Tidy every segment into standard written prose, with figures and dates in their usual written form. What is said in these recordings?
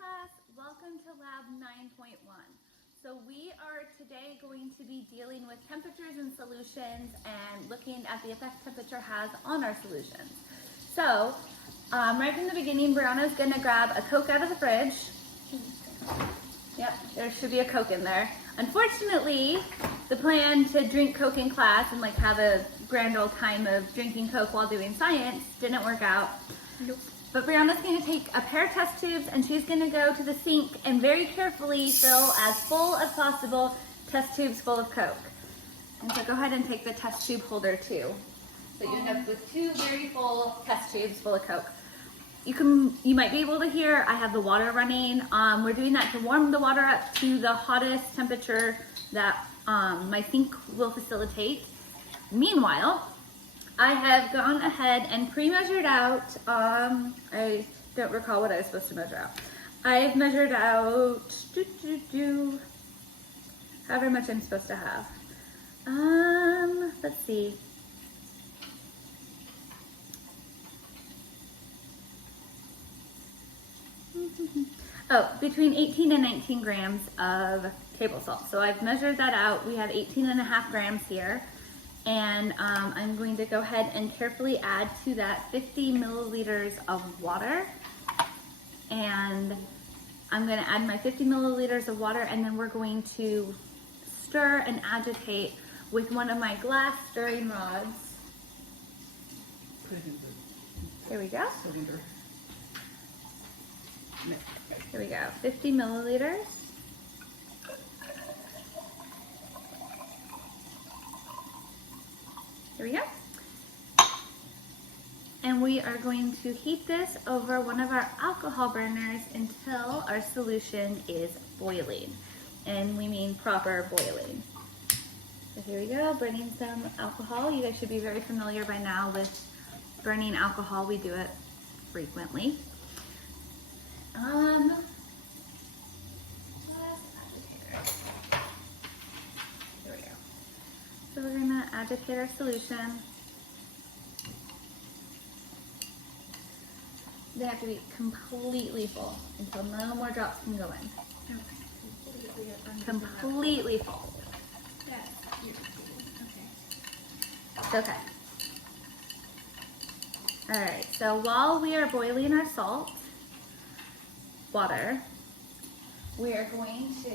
class, welcome to lab 9.1. So we are today going to be dealing with temperatures and solutions and looking at the effect temperature has on our solutions. So right from the beginning, Brianna's gonna grab a Coke out of the fridge. Yep, there should be a Coke in there. Unfortunately, the plan to drink Coke in class and like have a grand old time of drinking Coke while doing science didn't work out. Nope. But Brianna's going to take a pair of test tubes and she's going to go to the sink and very carefully fill as full as possible test tubes full of Coke. And so go ahead and take the test tube holder too. So you end up with two very full test tubes full of Coke. You might be able to hear I have the water running. We're doing that to warm the water up to the hottest temperature that my sink will facilitate. Meanwhile, I have gone ahead and pre-measured out, I don't recall what I was supposed to measure out. I've measured out, however much I'm supposed to have. Let's see. Oh, between 18 and 19 grams of table salt. So I've measured that out. We have 18.5 grams here. And I'm going to go ahead and carefully add to that 50 milliliters of water. And I'm going to add my 50 milliliters of water, and then we're going to stir and agitate with one of my glass stirring rods. Here we go. Here we go, 50 milliliters. Here we go. And we are going to heat this over one of our alcohol burners until our solution is boiling. And we mean proper boiling. So here we go, burning some alcohol. You guys should be very familiar by now with burning alcohol. We do it frequently. Here we go. So we're gonna agitate our solution. They have to be completely full until no more drops can go in. Completely full. It's okay. All right, so while we are boiling our salt water, we are going to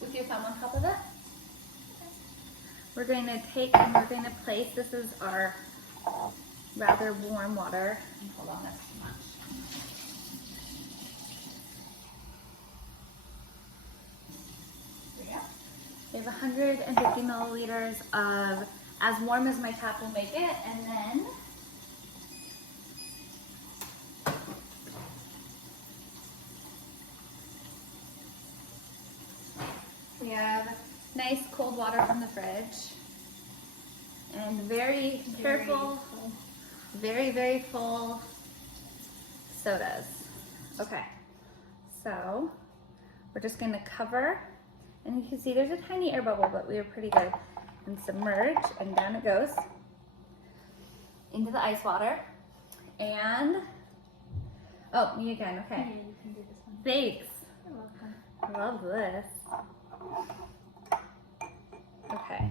with your thumb on top of it. We're going to take and we're going to place, this is our rather warm water. Hold on, that's too much. We have 150 milliliters of as warm as my tap will make it, and then we have nice cold water from the fridge and very careful, very full sodas. Okay, so we're just going to cover. And you can see there's a tiny air bubble, but we are pretty good. And submerge, and down it goes into the ice water. And, oh, me again, okay. Yeah, you can do this one. Thanks. You're welcome. I love this. Okay.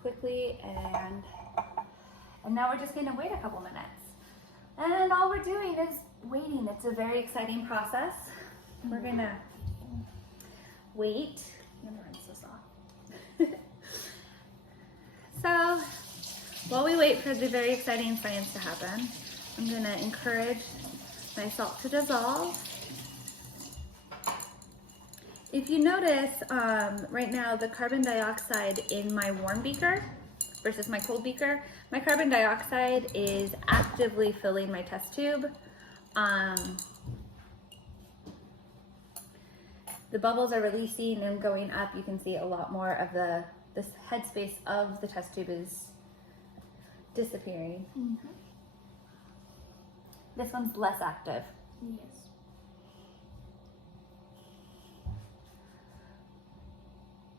Quickly, and now we're just gonna wait a couple minutes. And all we're doing is waiting. It's a very exciting process. We're gonna wait. I'm gonna rinse this off. So, while we wait for the very exciting science to happen, I'm gonna encourage my salt to dissolve. If you notice, right now the carbon dioxide in my warm beaker versus my cold beaker, my carbon dioxide is actively filling my test tube. The bubbles are releasing and going up. You can see a lot more of this headspace of the test tube is disappearing. Mm-hmm. This one's less active. Yes.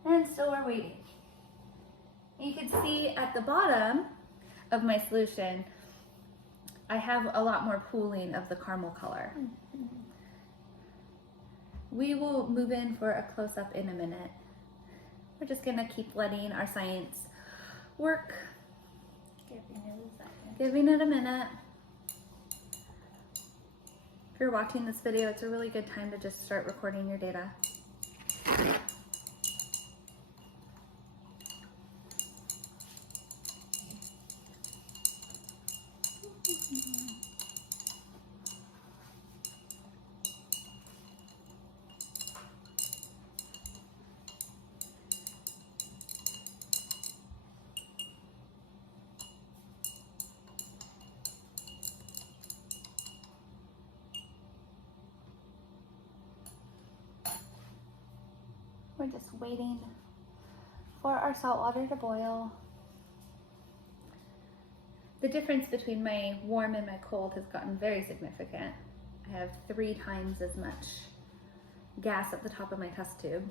And still we're waiting. And you can see at the bottom of my solution, I have a lot more pooling of the caramel color. We will move in for a close-up in a minute. We're just gonna keep letting our science work. Giving it a minute. If you're watching this video, it's a really good time to just start recording your data. We're just waiting for our salt water to boil. The difference between my warm and my cold has gotten very significant. I have 3 times as much gas at the top of my test tube.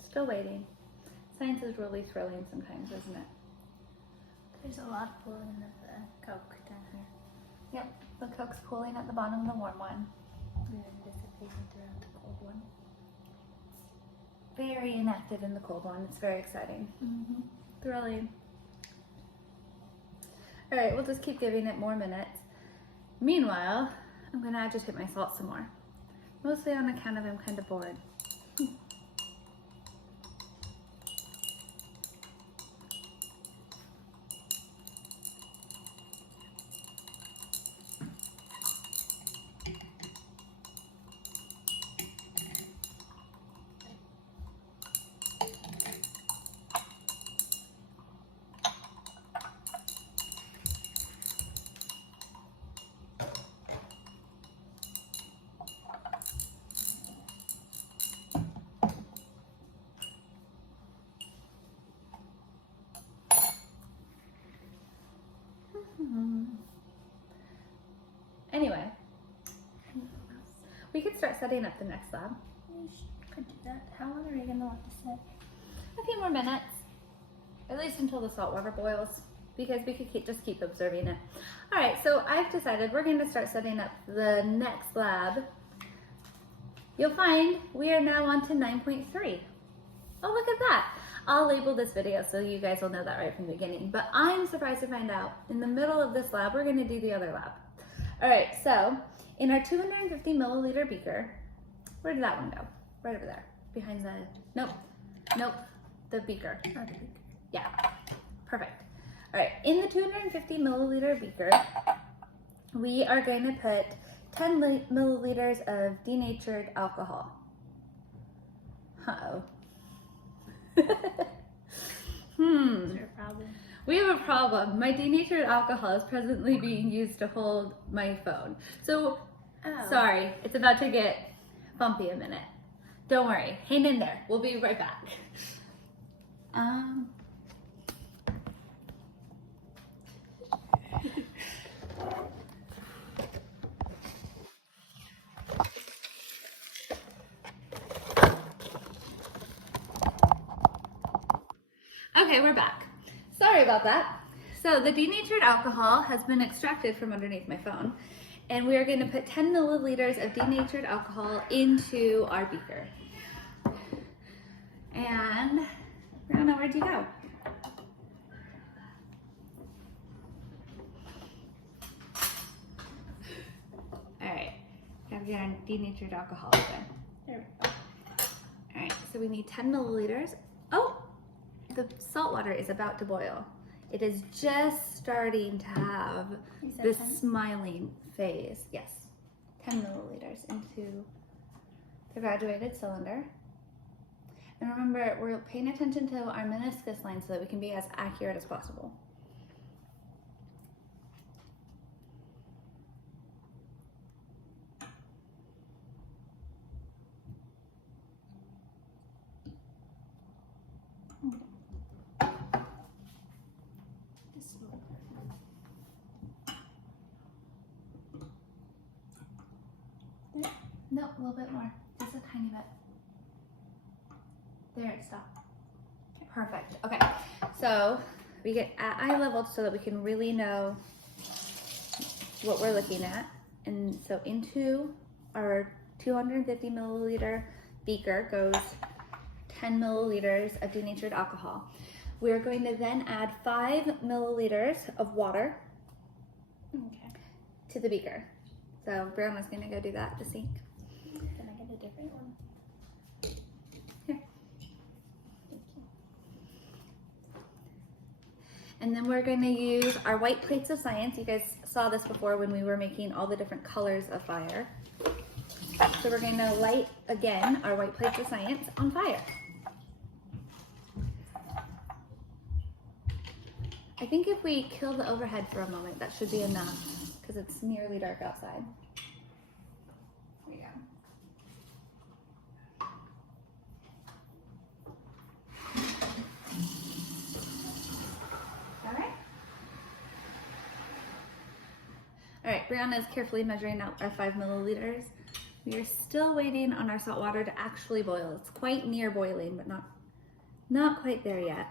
Still waiting. Science is really thrilling sometimes, isn't it? There's a lot pooling of the Coke down here. Yep, the Coke's pooling at the bottom of the warm one. And then dissipating throughout the cold one. Very inactive in the cold one. It's very exciting. Thrilling. All right, we'll just keep giving it more minutes. Meanwhile, I'm gonna agitate my salt some more. Mostly on account of I'm kind of bored. Anyway, we could start setting up the next lab. We could do that. How long are you going to let this sit? A few more minutes, at least until the salt water boils, because we could just keep observing it. All right, so I've decided we're going to start setting up the next lab. You'll find we are now on to 9.3. Oh, look at that. I'll label this video so you guys will know that right from the beginning, but I'm surprised to find out in the middle of this lab, we're gonna do the other lab. All right, so in our 250 milliliter beaker, where did that one go? Right over there, behind the, nope, the beaker. Oh, the beaker. Yeah, perfect. All right, in the 250 milliliter beaker, we are going to put 10 milliliters of denatured alcohol. Uh-oh. Is there a problem? We have a problem. My denatured alcohol is presently being used to hold my phone. So, sorry, it's about to get bumpy a minute. Don't worry, hang in there. We'll be right back. Okay, we're back. Sorry about that. So the denatured alcohol has been extracted from underneath my phone, and we are going to put 10 milliliters of denatured alcohol into our beaker. And Rihanna, where'd you go? All right, gotta get our denatured alcohol again. There we go. All right, so we need 10 milliliters. Oh, the salt water is about to boil. It is just starting to have this 10? smiling phase. Yes, 10 milliliters into the graduated cylinder. And remember, we're paying attention to our meniscus line so that we can be as accurate as possible. a little bit more. Just a tiny bit. There, it stopped. Perfect. Okay, so we get at eye level so that we can really know what we're looking at. And so into our 250 milliliter beaker goes 10 milliliters of denatured alcohol. We're going to then add 5 milliliters of water to the beaker. So Brianna's gonna go do that at the sink. Can I get a different one? Here. Thank you. And then we're going to use our white plates of science. You guys saw this before when we were making all the different colors of fire. So we're going to light, again, our white plates of science on fire. I think if we kill the overhead for a moment, that should be enough because it's nearly dark outside. There we go. All right, Brianna is carefully measuring out our 5 milliliters. We are still waiting on our salt water to actually boil. It's quite near boiling, but not quite there yet.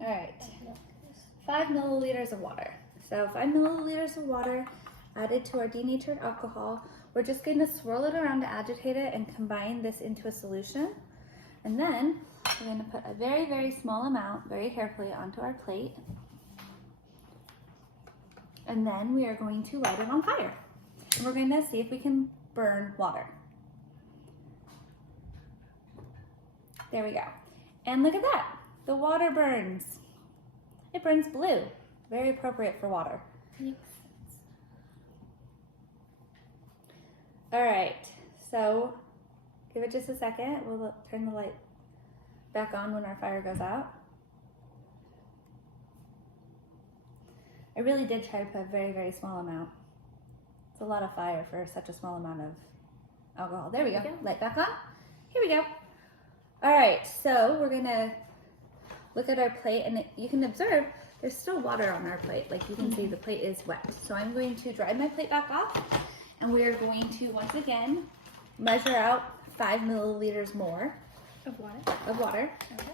All right, 5 milliliters of water. So 5 milliliters of water added to our denatured alcohol. We're just going to swirl it around to agitate it and combine this into a solution. And then we're going to put a very, very small amount, very carefully, onto our plate. And then we are going to light it on fire. And we're going to see if we can burn water. There we go. And look at that. The water burns. It burns blue. Very appropriate for water. All right. So give it just a second. We'll turn the light back on when our fire goes out. I really did try to put a very, very small amount. It's a lot of fire for such a small amount of alcohol. There we go. Light back on. Here we go. All right, so we're gonna look at our plate, and you can observe there's still water on our plate. Like you can see, the plate is wet. So I'm going to dry my plate back off, and we are going to once again measure out 5 milliliters more Of water? of water. Okay.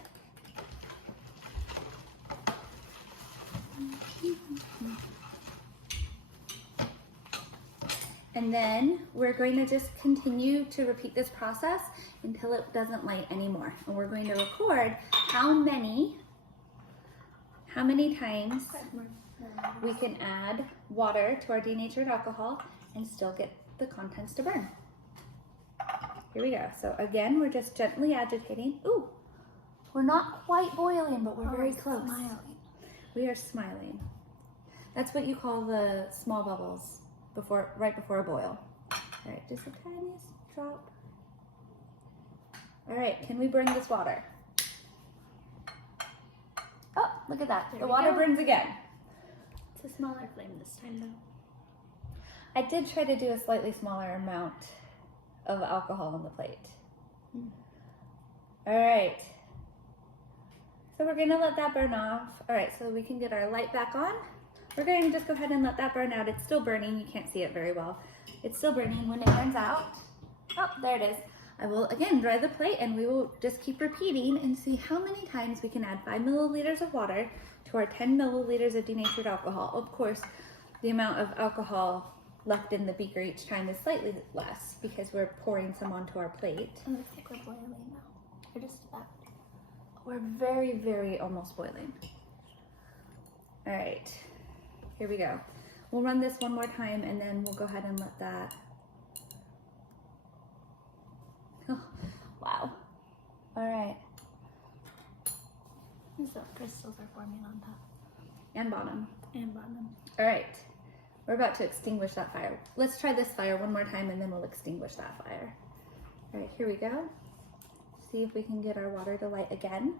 And then we're going to just continue to repeat this process until it doesn't light anymore. And we're going to record how many times we can add water to our denatured alcohol and still get the contents to burn. Here we go. So again, we're just gently agitating. Ooh, we're not quite boiling, but we're very close. Smiling. We are smiling. That's what you call the small bubbles right before a boil. All right, just a tiny drop. All right, can we burn this water? Oh, look at that. There The we water go. burns again. It's a smaller flame this time though. I did try to do a slightly smaller amount of alcohol on the plate. All right. So we're gonna let that burn off. All right, so we can get our light back on. We're going to just go ahead and let that burn out. It's still burning. You can't see it very well. It's still burning. When it burns out, oh, there it is. I will again dry the plate, and we will just keep repeating and see how many times we can add 5 milliliters of water to our 10 milliliters of denatured alcohol. Of course, the amount of alcohol left in the beaker each time is slightly less because we're pouring some onto our plate. It looks like we're boiling now. We're just about. We're very, very almost boiling. All right. Here we go. We'll run this one more time, and then we'll go ahead and let that. Oh, wow. All right. So crystals are forming on top And bottom. and bottom. All right. We're about to extinguish that fire. Let's try this fire one more time, and then we'll extinguish that fire. All right, here we go. See if we can get our water to light again.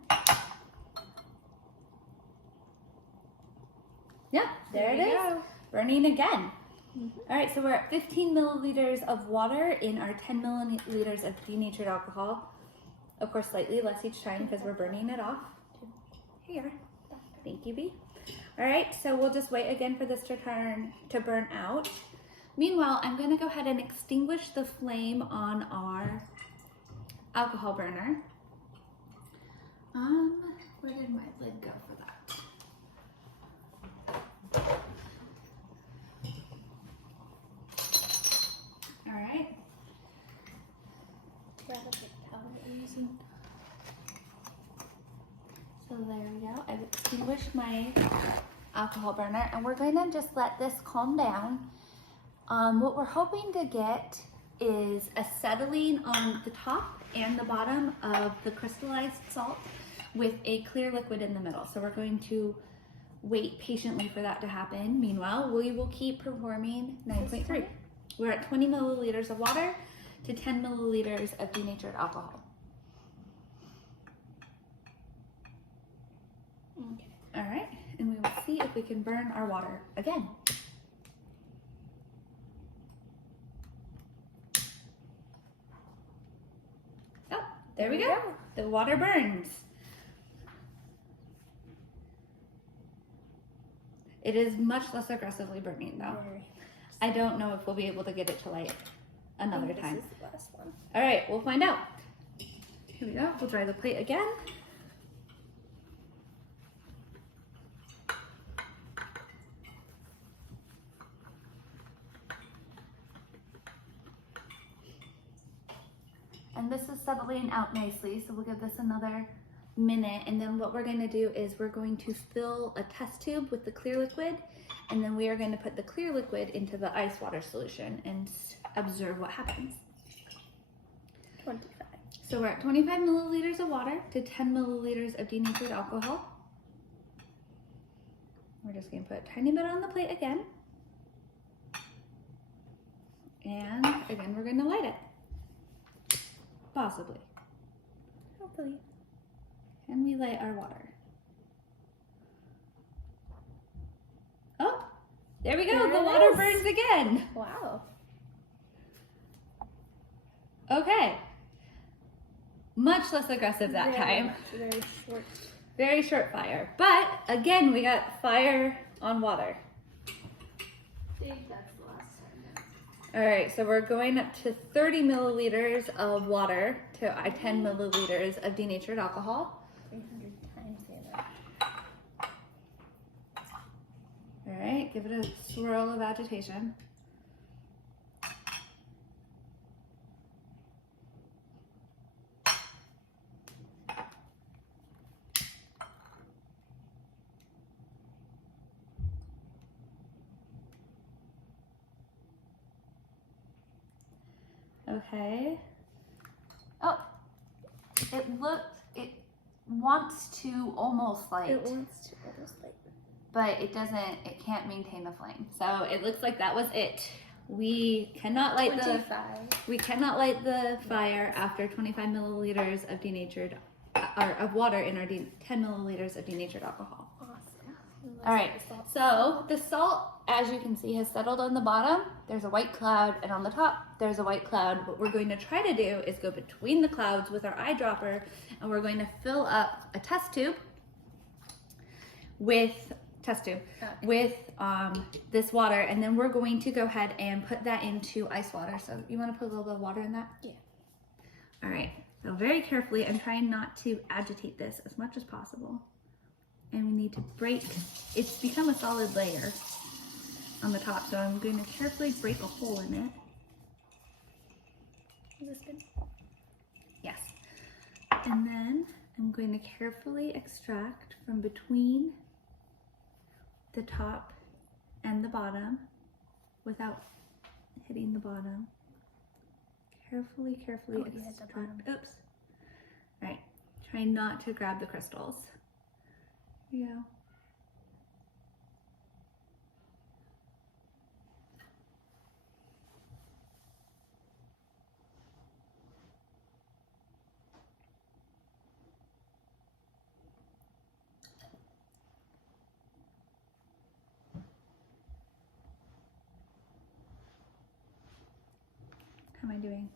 Yep, there it is. Go. Burning again. All right, so we're at 15 milliliters of water in our 10 milliliters of denatured alcohol. Of course, slightly less each time because we're burning it off. Here you are. Thank you, Bee. All right, so we'll just wait again for this to burn out. Meanwhile, I'm gonna go ahead and extinguish the flame on our alcohol burner. Where did my lid go for that? All right. So there we go. I've extinguished my alcohol burner, and we're going to just let this calm down. What we're hoping to get is a settling on the top and the bottom of the crystallized salt with a clear liquid in the middle. So we're going to wait patiently for that to happen. Meanwhile, we will keep performing 9.3. We're at 20 milliliters of water to 10 milliliters of denatured alcohol. Okay. All right, and we will see if we can burn our water again. Oh, there we go. The water burns. It is much less aggressively burning though. I don't know if we'll be able to get it to light another time. This is the last one. All right, we'll find out. Here we go. We'll dry the plate again. And this is settling out nicely, so we'll give this another minute, and then what we're going to do is we're going to fill a test tube with the clear liquid, and then we are going to put the clear liquid into the ice water solution and observe what happens. 25. So we're at 25 milliliters of water to 10 milliliters of denatured alcohol. We're just going to put a tiny bit on the plate again, and again we're going to light it. Possibly. Hopefully. And we light our water. Oh, there we go. There The it water is. burns again. Wow. Okay. Much less aggressive that time. Very short. Very short fire. But again, we got fire on water. I think that's the last time. All right, so we're going up to 30 milliliters of water to 10 milliliters of denatured alcohol. 300 times the other. All right, give it a swirl of agitation. Okay. Oh, it wants to almost light. It wants to almost light. But it doesn't, it can't maintain the flame. So it looks like that was it. We cannot light 25. we cannot light the fire after 25 milliliters of denatured, or of water in our 10 milliliters of denatured alcohol. Awesome. All right, so the salt, as you can see, has settled on the bottom. There's a white cloud, and on the top, there's a white cloud. What we're going to try to do is go between the clouds with our eyedropper, and we're going to fill up a test tube with this water, and then we're going to go ahead and put that into ice water. So you want to put a little bit of water in that? Yeah. All right, so very carefully, I'm trying not to agitate this as much as possible. And we need to break, it's become a solid layer on the top, so I'm going to carefully break a hole in it. Is this good? Yes. And then I'm going to carefully extract from between the top and the bottom without hitting the bottom. Carefully Oh, you hit the extract. bottom. Oops. All right. Try not to grab the crystals. Here you go. How am I doing?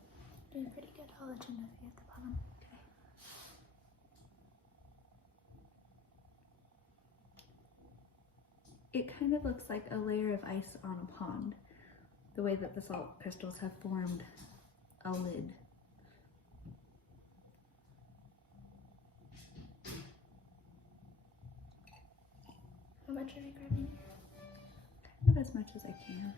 Doing pretty good. I'll let you know if you hit the bottom. It kind of looks like a layer of ice on a pond. the way that the salt crystals have formed a lid. How much are you grabbing? Kind of as much as I can.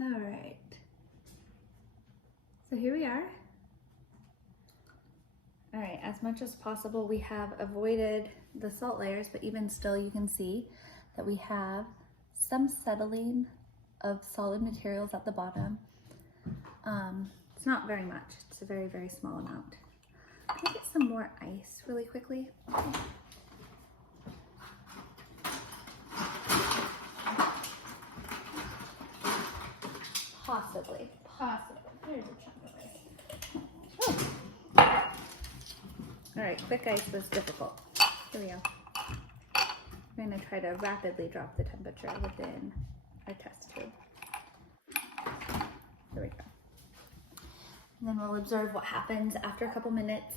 All right. So here we are. All right, as much as possible, we have avoided the salt layers, but even still you can see that we have some settling of solid materials at the bottom. It's not very much, it's a very, very small amount. Can I get some more ice really quickly? Possibly. There's a chunk of ice. Oh. All right, quick ice was difficult. Here we go. We're gonna try to rapidly drop the temperature within our test tube. There we go. And then we'll observe what happens after a couple minutes.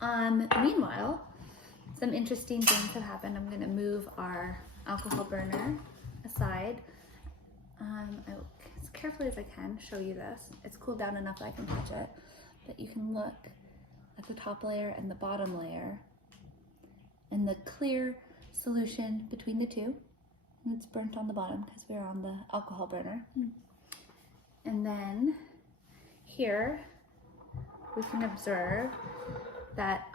Meanwhile, some interesting things have happened. I'm gonna move our alcohol burner aside. I will, as carefully as I can, show you this. It's cooled down enough that I can touch it, but you can look at the top layer and the bottom layer and the clear solution between the two. And it's burnt on the bottom because we're on the alcohol burner. And then here we can observe that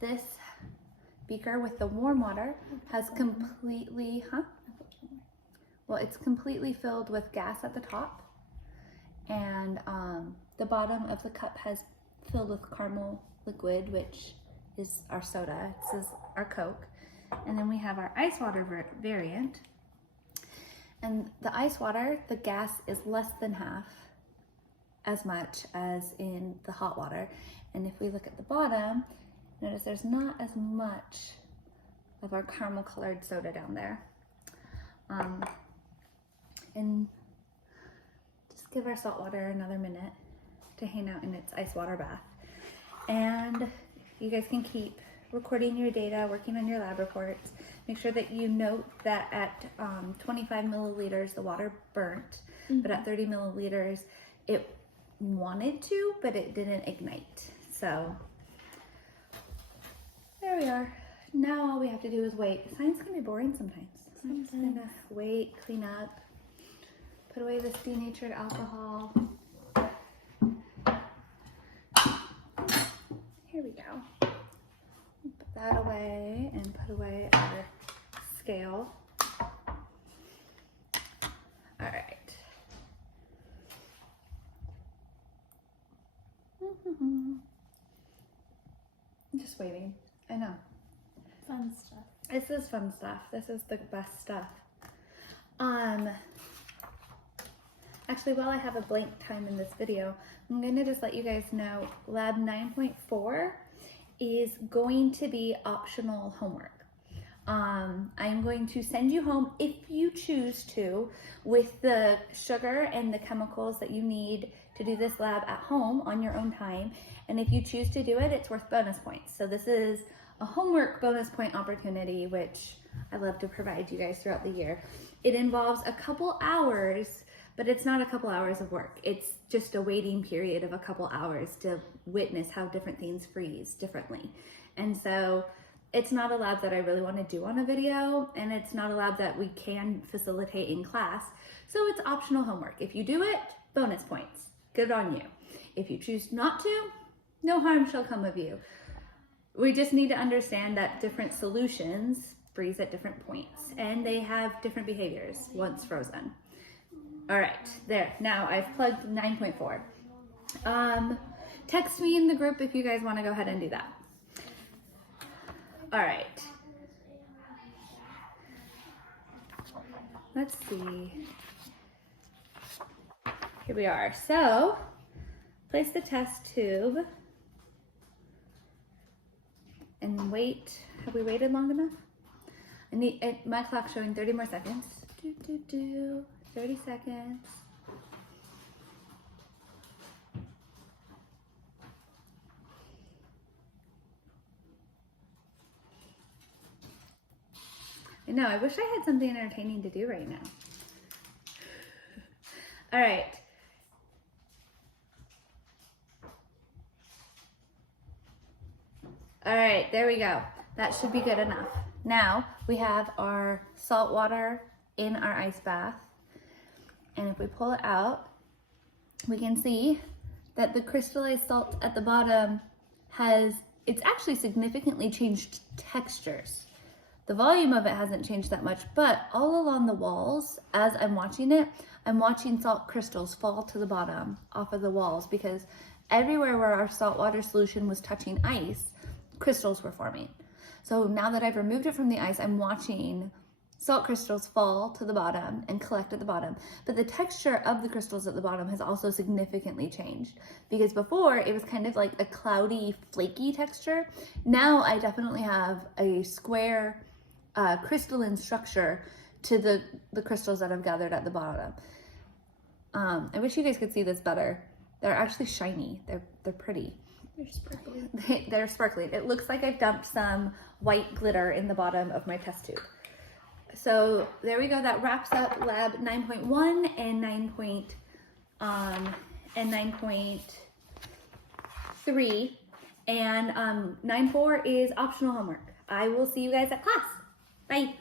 this beaker with the warm water has completely, well, it's completely filled with gas at the top, and the bottom of the cup has filled with caramel liquid, which is our soda. This is our Coke. And then we have our ice water variant. And the ice water, the gas is less than half as much as in the hot water. And if we look at the bottom, notice there's not as much of our caramel colored soda down there. And just give our salt water another minute to hang out in its ice water bath. And you guys can keep recording your data, working on your lab reports. Make sure that you note that at 25 milliliters, the water burnt, but at 30 milliliters, it wanted to, but it didn't ignite. So there we are. Now all we have to do is wait. Science can be boring sometimes. I'm just gonna wait, clean up, put away this denatured alcohol. Here we go. Put that away and put away our scale. All right. I'm just waiting. I know. Fun stuff. This is fun stuff. This is the best stuff. Actually, while I have a blank time in this video, I'm going to just let you guys know Lab 9.4 is going to be optional homework. I'm going to send you home, if you choose to, with the sugar and the chemicals that you need to do this lab at home on your own time. And if you choose to do it, it's worth bonus points. So this is a homework bonus point opportunity, which I love to provide you guys throughout the year. It involves a couple hours, but it's not a couple hours of work. It's just a waiting period of a couple hours to witness how different things freeze differently. And so it's not a lab that I really want to do on a video, and it's not a lab that we can facilitate in class. So it's optional homework. If you do it, bonus points. Good on you. If you choose not to, no harm shall come of you. We just need to understand that different solutions freeze at different points, and they have different behaviors once frozen. All right, there. Now I've plugged 9.4. Text me in the group if you guys want to go ahead and do that. All right. Let's see. Here we are. So, place the test tube and wait. Have we waited long enough? I need my clock's showing 30 more seconds. 30 seconds. I know, I wish I had something entertaining to do right now. All right. All right, there we go. That should be good enough. Now we have our salt water in our ice bath. And if we pull it out, we can see that the crystallized salt at the bottom it's actually significantly changed textures. The volume of it hasn't changed that much, but all along the walls, as I'm watching it, I'm watching salt crystals fall to the bottom off of the walls, because everywhere where our saltwater solution was touching ice, crystals were forming. So now that I've removed it from the ice, I'm watching salt crystals fall to the bottom and collect at the bottom. But the texture of the crystals at the bottom has also significantly changed, because before it was kind of like a cloudy, flaky texture. Now I definitely have a square crystalline structure to the crystals that I've gathered at the bottom. I wish you guys could see this better. They're actually shiny. They're pretty. They're sparkling. They're sparkling. It looks like I've dumped some white glitter in the bottom of my test tube. So there we go. That wraps up lab 9.1 and 9.3. And 9.4 is optional homework. I will see you guys at class. Bye.